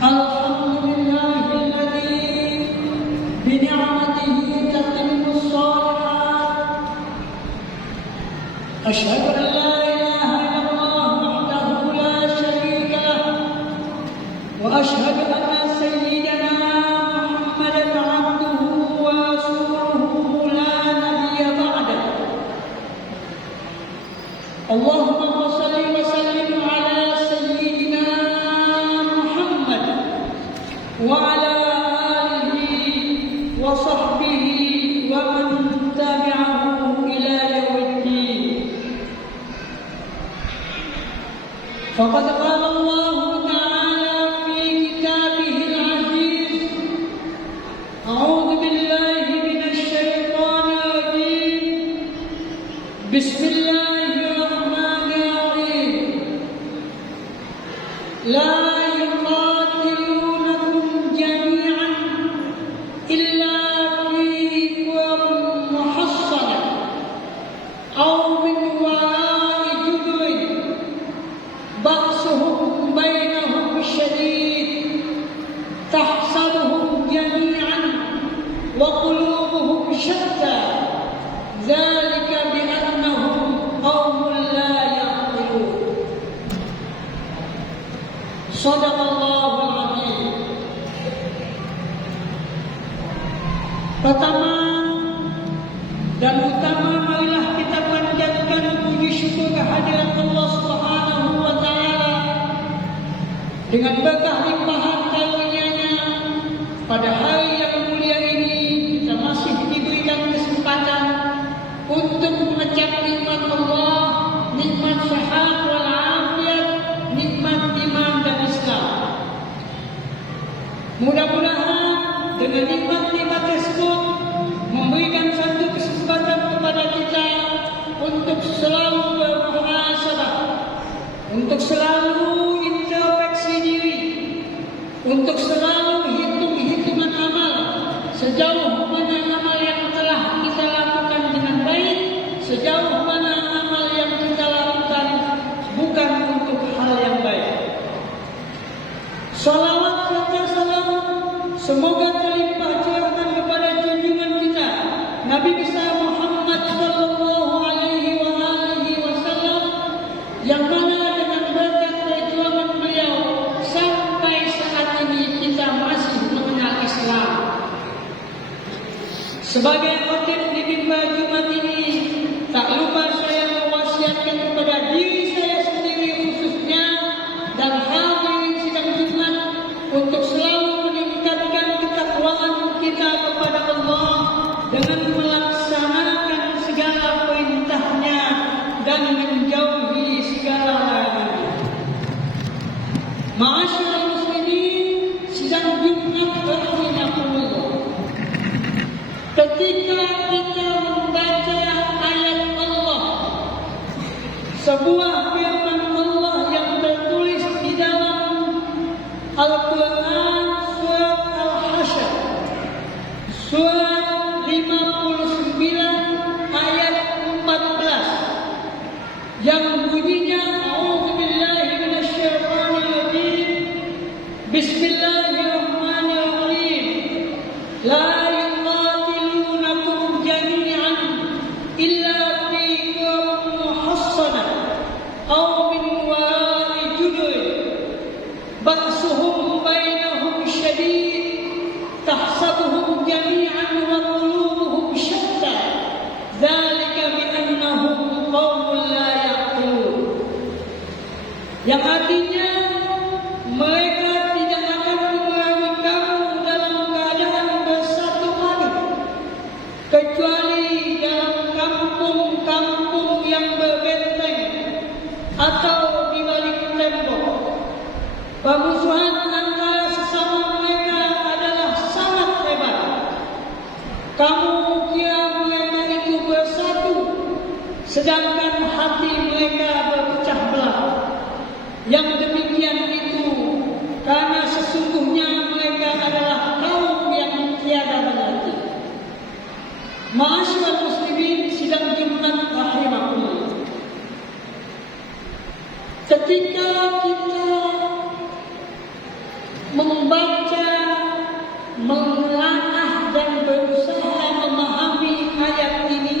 Alhamdulillahilladzi bini'matihi tatimmus shalihat. Asyhadu an la ilaha illallah wahdahu la syarika lah. Wa asyhadu anna sayyidana Muhammadan 'abduhu wa rasuluhu la nabiyya ba'dah. Allahumma shalli wa sallim ala sayyidina Muhammad wa ala alihi wa sahbihi wa man tabi'ahu ila yaumiddin. Faqad qala Allah ta'ala fi kitabihil 'aziz, a'udzu billahi minasy syaithanir rajim. Bismillahirrahmanirrahim. La yuqatilunakum jami'an illa fi quram muhassanah aw min wara'i judrin ba'suhum bainahum syadid tahsabuhum jami'an wa qulubuhum syatta dzalika bi'annahum qaumun la ya'qilun. Shadaqallahul azim. Pertama dan utama, marilah kita panjatkan puji syukur kehadirat Allah Subhanahu wa taala dengan berkah limpahan karunia-Nya. Pada hari yang mulia ini kita masih diberikan kesempatan untuk mengecap nikmat Allah, nikmat sehat wal afiat, nikmat iman dan Islam. Mudah-mudahan dengan nikmat-nikmat tersebut memberikan satu kesempatan kepada kita untuk selalu bermuhasabah, untuk selalu introspeksi diri, untuk selalu hitung-hitungan amal, sejauh mana amal yang telah kita lakukan dengan baik, sejauh mana amal yang kita lakukan bukan untuk hal yang baik. Salawat serta salam semoga terlimpah curahkan kepada junjungan kita Nabi besar Muhammad sallallahu alaihi wasallam, yang mana dengan berkat perjuangan beliau sampai saat ini kita masih mengenal Islam. Sebagai khotib di mimbar Jumat ini, tak lupa saya mewasiatkan kepada diri saya sendiri khususnya dan hadirin sidang Jumat untuk selalu meningkatkan ketakwaan kita kepada Allah dengan melaksanakan segala perintah-Nya dan menjauhi segala larangan-Nya. Ma'asyiral muslimin, sidang Jumat rahimakumullah. Ketika kita membaca ayat Allah, sebuah firman Allah yang tertulis di dalam Al-Quran surat Al-Hasyr, surat 59 ayat 14, yang bunyinya a'udzu billahi minasy syaithanir rajim. Bismillahirrahmanirrahim. La yuqatilunakum jami'an illa fi quram muhassanah aw min wara'i judrin ba'suhum bainahum syadid tahsabuhum jami'an wa qulubuhum syatta dzalika bi'annahum qaumun la ya'qilun. Yang artinya mereka tidak akan memerangi kamu dalam keadaan bersatu padu kecuali dalam kampung-kampung yang berbenteng atau di balik tembok. Permusuhan antara sesama mereka adalah sangat hebat. Kamu kira mereka itu bersatu, sedangkan hati mereka berpecah belah. Yang membaca, menelaah dan berusaha memahami ayat ini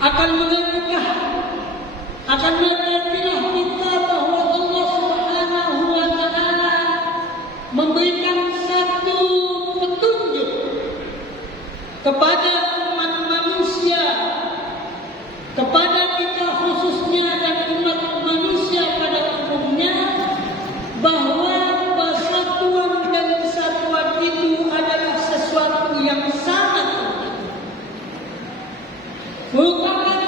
akan mengertilah kita bahwa Allah Subhanahu wa taala memberikan satu petunjuk kepada umat manusia, kepada kita khususnya dan umat manusia pada umumnya, bahwa persatuan dan kesatuan itu adalah sesuatu yang sangat penting, merupakan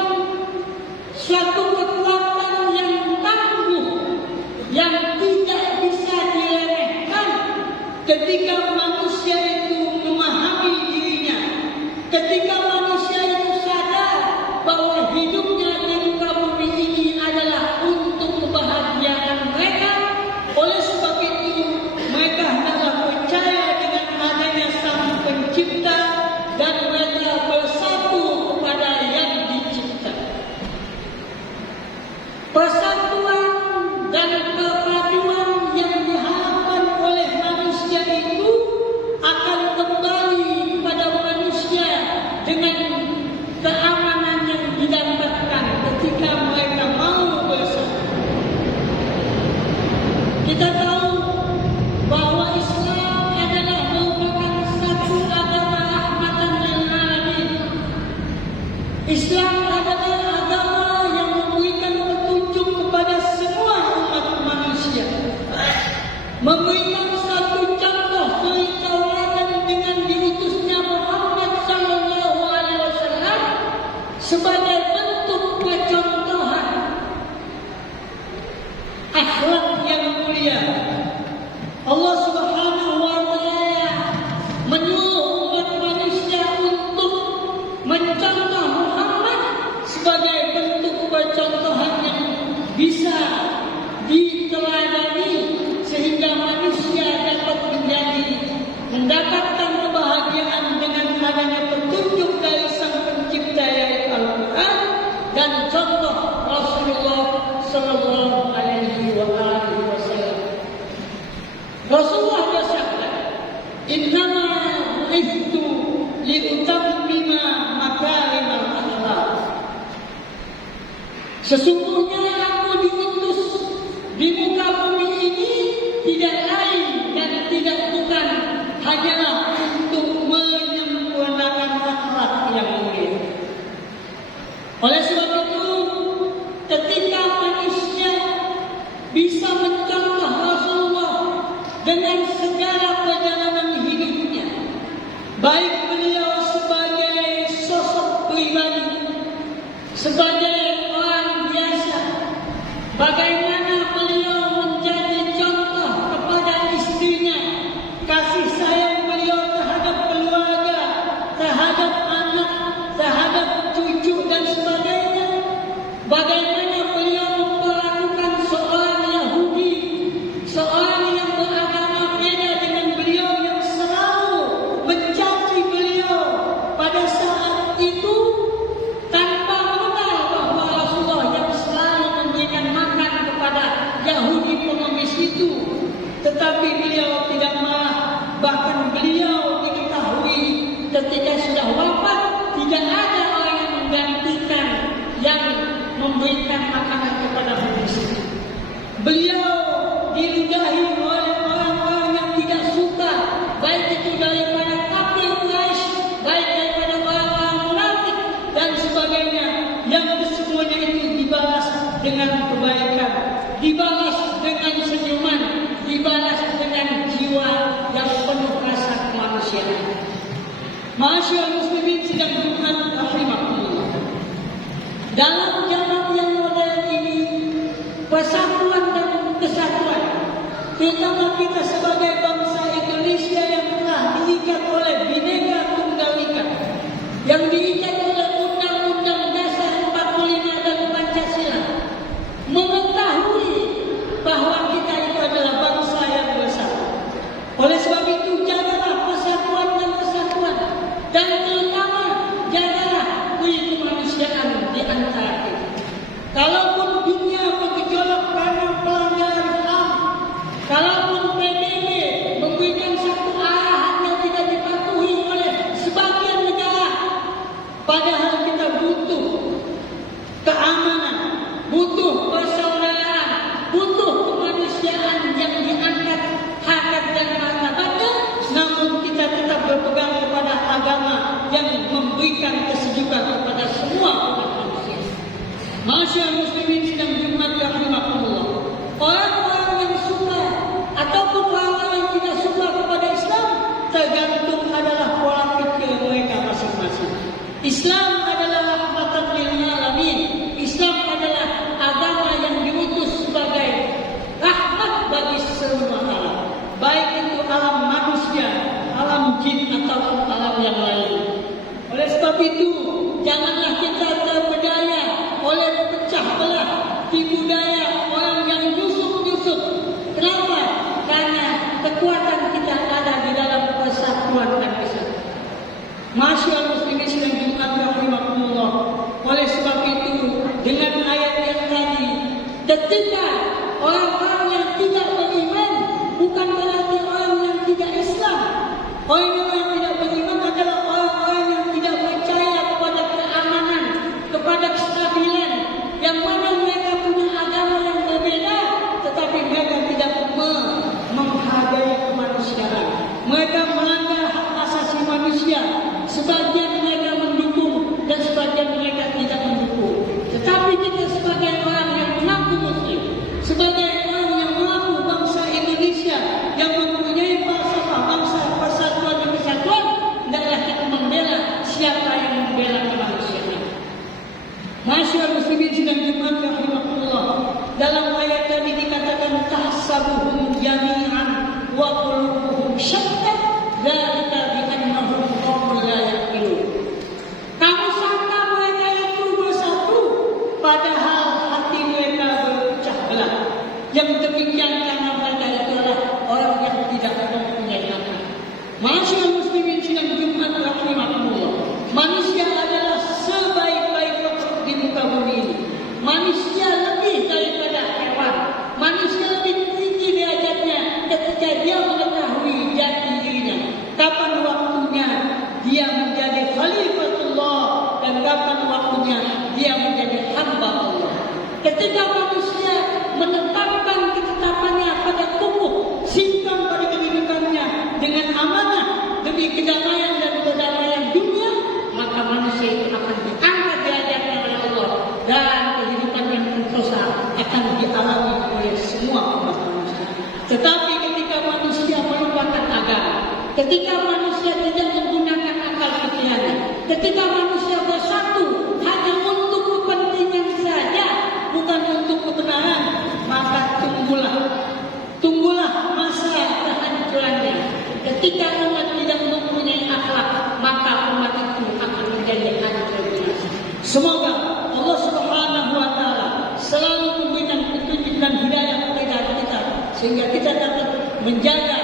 suatu kekuatan yang tangguh yang tidak bisa diremehkan ketika manusia itu memahami dirinya, ketika manusia itu sadar bahwa hidupnya di muka bumi ini adalah untuk kebahagiaan mereka. Oleh sebab itu mereka hendaklah percaya dengan adanya Sang Pencipta dan mereka bersatu kepada yang dicipta. Persatuan dan perpaduan yang diharapkan oleh manusia itu akan kembali kepada manusia dengan keamanan yang didapatkan ketika mereka mau bersatu. Kita tahu bahwa Islam adalah merupakan satu agama rahmatan lil alamin. Islam adalah agama yang memberikan petunjuk kepada semua umat manusia, memberikan satu contoh suri tauladan dengan diutusnya Muhammad sallallahu alaihi wasallam sebagai bentuk percontohan akhlak yang mulia. Allah Subhanahu wa taala menyuruh umat manusia untuk mencontoh Muhammad sebagai bentuk percontohan yang bisa diteladani sehingga manusia dapat mendapatkan kebahagiaan dengan adanya petunjuk dari Sang Pencipta yaitu Al-Quran dan contoh Rasulullah sallallahu alaihi wasallam. Rasulullah bersabda, "Innama bu'ithtu liutammima makarimal akhlaq." Sesungguhnya aku diutus di muka bumi ini tidak lain dan tidak bukan hanyalah untuk menyempurnakan akhlak yang mulia. Oleh sebab itu, ketika manusia bisa mencontoh Rasulullah dengan segala perjalanan hidupnya, baik beliau sebagai sosok pribadi, sebagai orang biasa, bagaimana beliau menjadi contoh kepada istrinya, kasih sayang beliau terhadap keluarga, terhadap anak, terhadap cucu dan sebagainya, bagaimana beliau memperlakukan seorang Yahudi, seorang yang beragama beda dengan beliau yang selalu mencaci beliau pada saat itu tanpa mengenal bahwa Rasulullah yang selalu memberikan makan kepada Yahudi pengemis itu, tetapi beliau tidak marah. Bahkan beliau diketahui ketika sudah wafat tidak ada orang yang menggantikan yang memberikan makanan kepada pengemis itu. Beliau diludahi oleh orang-orang yang tidak suka, baik itu daripada kafir Quraisy, baik daripada orang-orang munafik dan sebagainya, yang kesemuanya itu dibalas dengan kebaikan, dibalas dengan senyuman, dibalas dengan jiwa yang penuh rasa kemanusiaan. Masyaallah muslimin sedang Jumat rahimahullah. Dalam zaman yang modern ini, persatuan dan kesatuan, terutama kita sebagai bangsa Indonesia yang telah diikat oleh Bhinneka Tunggal Ika, yang diikat oleh Undang-Undang Dasar 45 dan Pancasila, mengetahui bahwa kita itu adalah bangsa yang bersatu. Oleh sebab itu, jagalah persatuan dan kesatuan, dan terutama jagalah kemanusiaan di antara kita. Kalaupun dunia bergejolak karena pelanggaran HAM, Subhanahu wa taala. Baik itu alam manusia, alam jin ataupun alam yang lain. Oleh sebab itu, janganlah kita terpedaya oleh pecah belah tipu daya orang yang nyusup-nyusup. Kenapa? Karena kekuatan kita ada di dalam persatuan dan kesatuan. Masyaallah muslimin sidang Jumat rahimakumullah. Oleh sebab itu, dengan ayat yang tadi, ketika orang-orang yang tidak beriman bukan berarti orang yang tidak Islam. Orang yang tidak beriman adalah orang-orang yang tidak percaya kepada keamanan, kepada kestabilan, yang mana mereka punya agama yang berbeda, tetapi mereka tidak menghargai kemanusiaan. Mereka melanggar hak asasi manusia. Sebagian mereka mendukung dan sebagian mereka tidak mendukung. Tetapi kita sebagai orang yang mengaku Muslim, sebagai orang yang mengaku bangsa Indonesia yang mempunyai falsafah bangsa persatuan dan kesatuan, hendaklah kita membela siapa yang membela kemanusiaan. Masyaallah muslimin sidang Jumat rahimahullah. Dalam ayat tadi dikatakan tahsabuhum jami'an wa qulubuhum syatta, dzalika bi annahum qaumun la yaqilun. Kamu sangka mereka itu bersatu, padahal hati mereka berpecah belah. Yang demikian karena mereka itu adalah orang yang tidak mempunyai akal. Masyaallah muslimin sidang Jumat rahimahullah. Manusia adalah sebaik-baik makhluk di muka bumi ini. Manusia lebih daripada hewan. Manusia lebih tinggi derajatnya ketika dia mengetahui jati dirinya. Kapan waktunya dia menjadi khalifatullah dan kapan waktunya dia menjadi hamba Allah. Ketika manusia menetapkan ketetapannya pada kukuh, simpan pada kehidupannya dengan amanah demi kedamaian dan perdamaian dunia, maka manusia itu akan diangkat derajatnya oleh Allah dan kehidupan yang sentosa akan dialami oleh semua umat manusia. Tetapi ketika manusia melupakan agama, ketika manusia tidak menggunakan akal pikirannya, ketika manusia bersatu hanya untuk kepentingan saja, bukan untuk kebenaran, maka tunggulah masa kehancurannya. Ketika umat tidak mempunyai akhlak, maka umat itu akan menjadi hancur binasa. Semoga Allah Subhanahu wa taala selalu memberikan petunjuk dan hidayah kepada kita sehingga kita dapat menjaga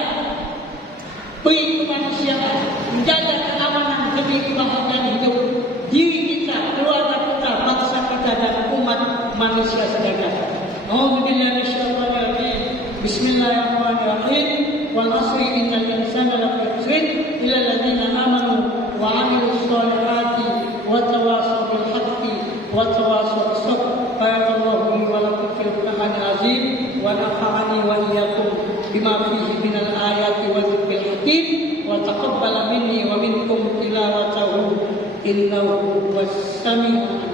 baik kemanusiaan, menjaga keamanan demi kebahagiaan hidup diri kita, keluarga kita, bangsa kita dan umat manusia sekalian. A'udzubillahi minasyaitonir rajim. Bismillahirrahmanirrahim. Wal 'asri innal insana lafi khusr illa alladziina aamanu wa 'amilus shalihati wa tawassaw bil haqqi wa tawassaw bis sabr. Barakallahu li wa lakum fil Qur'anil 'azim wa nafa'ani wa iyyakum bima fihi minal ayati wa dzikril hakim wa taqabbala minni wa minkum tilawatahu innahu was sami'ul